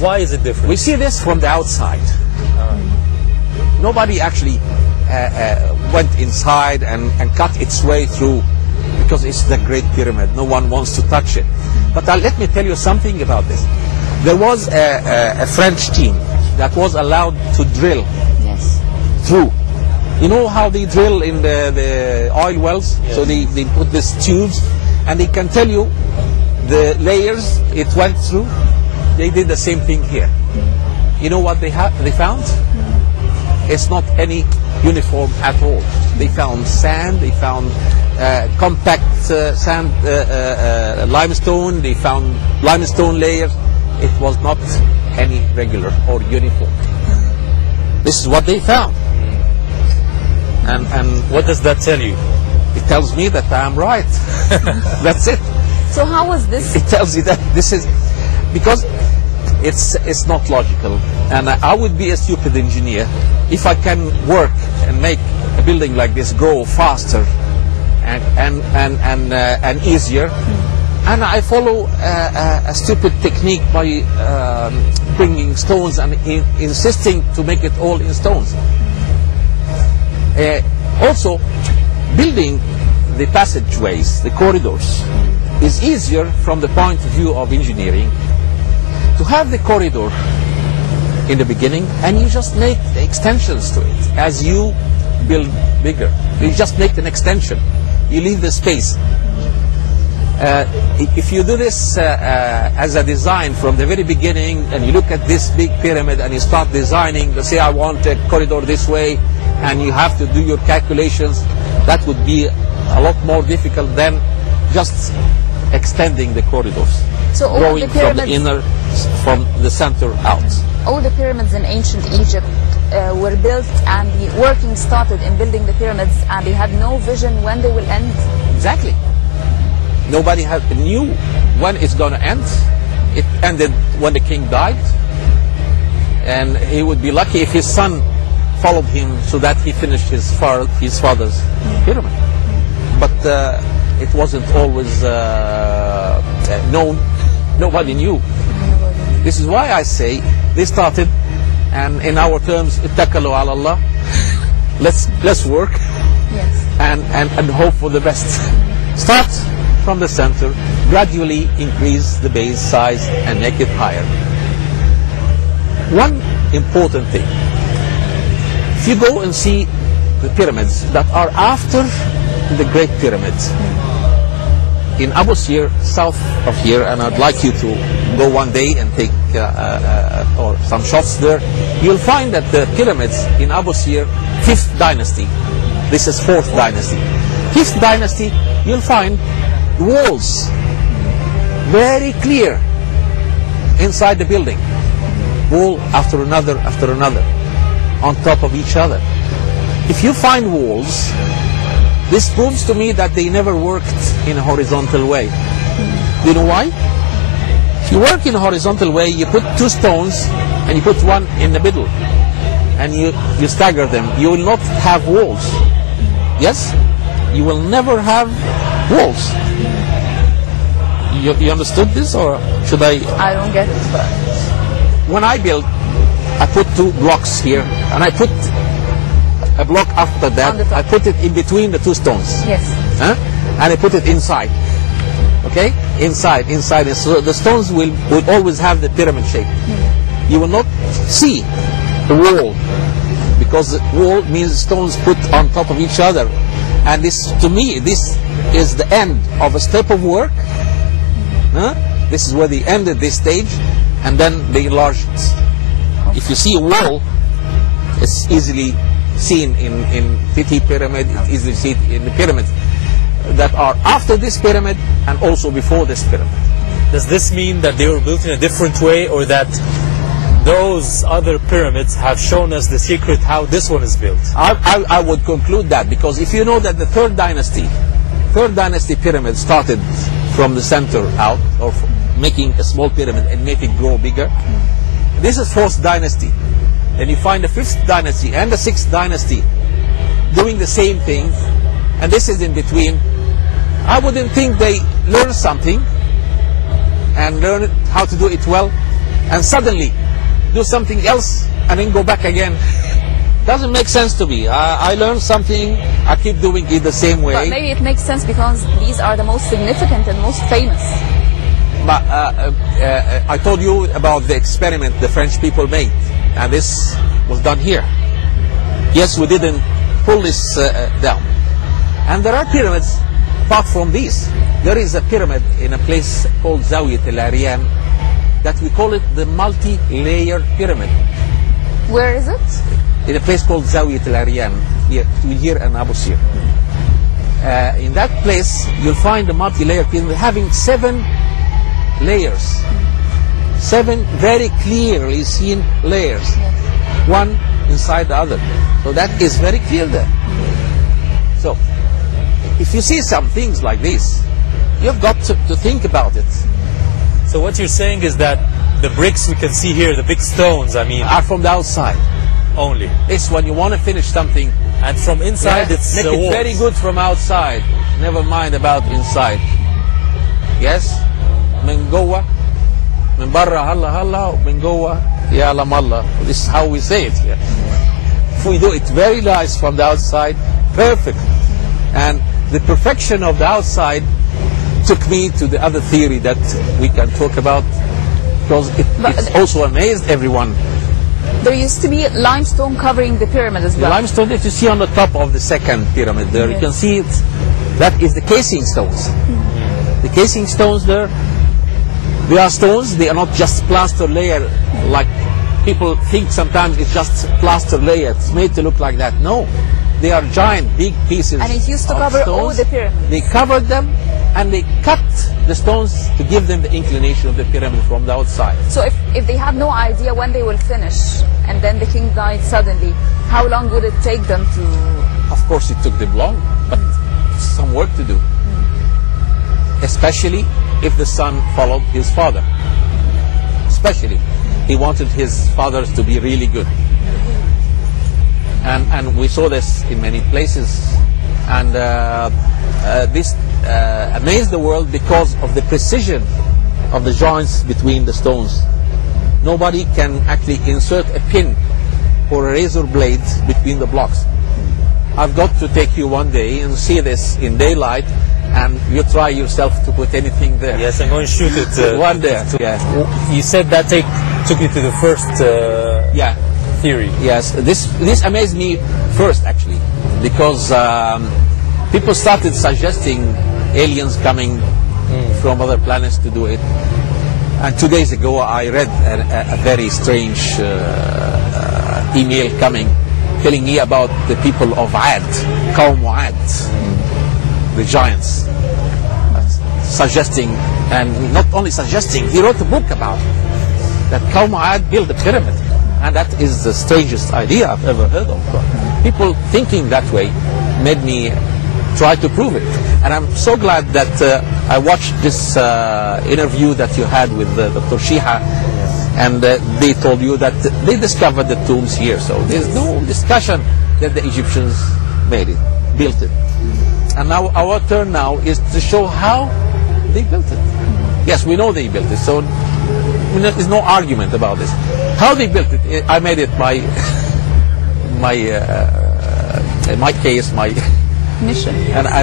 Why is it different? We see this from the outside. Nobody actually went inside and cut its way through, because it's the Great Pyramid. No one wants to touch it. But let me tell you something about this. There was a French team that was allowed to drill through. You know how they drill in the oil wells? Yes. So they put these tubes, and they can tell you the layers it went through. They did the same thing here. You know what they found? It's not any uniform at all. They found sand, they found compact sand, limestone, they found limestone layers. It was not any regular or uniform. This is what they found. And what does that tell you? It tells me that I'm right. That's it. So how was this? It tells you that this is, because it's not logical. And I would be a stupid engineer if I can work and make a building like this grow faster and easier. And I follow a stupid technique by bringing stones and insisting to make it all in stones. Also, building the passageways, the corridors, is easier from the point of view of engineering. To have the corridor in the beginning, and you just make the extensions to it as you build bigger. You just make an extension. You leave the space. If you do this as a design from the very beginning, and you look at this big pyramid and you start designing, let's say I want a corridor this way, and you have to do your calculations, that would be a lot more difficult than just extending the corridors. So all growing the pyramids, from the inner, from the center out. All the pyramids in ancient Egypt were built, and the working started in building the pyramids, and they had no vision when they will end. Exactly. Nobody knew when it's going to end. It ended when the king died, and he would be lucky if his son followed him so that he finished his father's pyramid. But it wasn't always known. Nobody knew. This is why I say they started, and in our terms, ittakalu ala Allah. Let's work, and hope for the best. Start from the center, gradually increase the base size and make it higher. One important thing: if you go and see the pyramids that are after the Great Pyramids in Abu Sir, south of here, and I'd like you to go one day and take or some shots there, you'll find that the pyramids in Abu Sir, 5th dynasty, this is 4th dynasty. 5th dynasty, you'll find walls very clear inside the building, wall after another on top of each other. If you find walls, this proves to me that they never worked in a horizontal way. Do you know why? If you work in a horizontal way, you put two stones and you put one in the middle, and you stagger them. You will not have walls. Yes? You will never have walls. You understood this, or should I? I don't get it. But when I build, I put two blocks here, and I put a block after that. I put it in between the two stones. Yes. And I put it inside. Okay? Inside. So the stones will always have the pyramid shape. You will not see the wall, because the wall means stones put on top of each other. And this, to me, this is the end of a step of work. This is where they ended this stage, and then they enlarged it. If you see a wall, it's easily seen in Titi pyramid, it's easily seen in the pyramids that are after this pyramid and also before this pyramid. Does this mean that they were built in a different way, or that those other pyramids have shown us the secret how this one is built? I would conclude that, because if you know that the 3rd dynasty pyramid started from the center out, or making a small pyramid and make it grow bigger. This is 4th dynasty. Then you find the 5th dynasty and the 6th dynasty doing the same thing, and this is in between. I wouldn't think they learned something and learned how to do it well, and suddenly do something else and then go back again. Doesn't make sense to me. I learned something, I keep doing it the same way. But maybe it makes sense because these are the most significant and most famous. But I told you about the experiment the French people made, and this was done here. Yes, we didn't pull this down. And there are pyramids apart from these. There is a pyramid in a place called Zawiyat al-Aryan that we call it the multi-layer pyramid. Where is it? In a place called Zawiyat al-Aryan, here in Abu Sir. In that place, you'll find a multi-layer pyramid having 7 layers. 7 very clearly seen layers. Yes. One inside the other. So that is very clear there. So, if you see some things like this, you've got to think about it. So what you're saying is that the bricks we can see here, the big stones, I mean, Are from the outside. only. It's when you want to finish something, And from inside, it's make the it walls. very good from outside. Never mind about inside. Yes? من جوه, من برا هلا هلا, ومن جوه يعلم الله. This is how we say it here. If we do it very nice from the outside, perfect. And the perfection of the outside took me to the other theory that we can talk about, because it's also amazed everyone. There used to be limestone covering the pyramid as The well. limestone that you see on the top of the second pyramid there, you can see it. That is the casing stones. The casing stones there, they are stones, they are not just plaster layer like people think sometimes it's just plaster layer. It's made to look like that. No, they are giant, big pieces. And it used to of cover stones. all the pyramids. They covered them and they cut the stones to give them the inclination of the pyramid from the outside. So if they had no idea when they will finish, and then the king died suddenly, how long would it take them to... Of course it took them long, but some work to do. Especially if the son followed his father. Especially, he wanted his fathers to be really good. And we saw this in many places. And this amazed the world because of the precision of the joints between the stones. Nobody can actually insert a pin or a razor blade between the blocks. I've got to take you one day and see this in daylight, and you try yourself to put anything there. Yes, I'm going to shoot it. One there. Yeah. You said that took you to the first Yeah. theory. Yes. This amazed me first, actually, because people started suggesting aliens coming from other planets to do it. And 2 days ago, I read a very strange email coming, telling me about the people of Ad, Qawm Ad, the giants, suggesting, and not only suggesting, he wrote a book about it, that Qawm Ad built a pyramid. And that is the strangest idea I've ever heard of. People thinking that way made me try to prove it. And I'm so glad that I watched this interview that you had with Dr. Shiha, and they told you that they discovered the tombs here. So there's no discussion that the Egyptians made it, built it. And now our turn now is to show how they built it. Yes, we know they built it, so there's no argument about this. How they built it, I made it my case, my mission. and I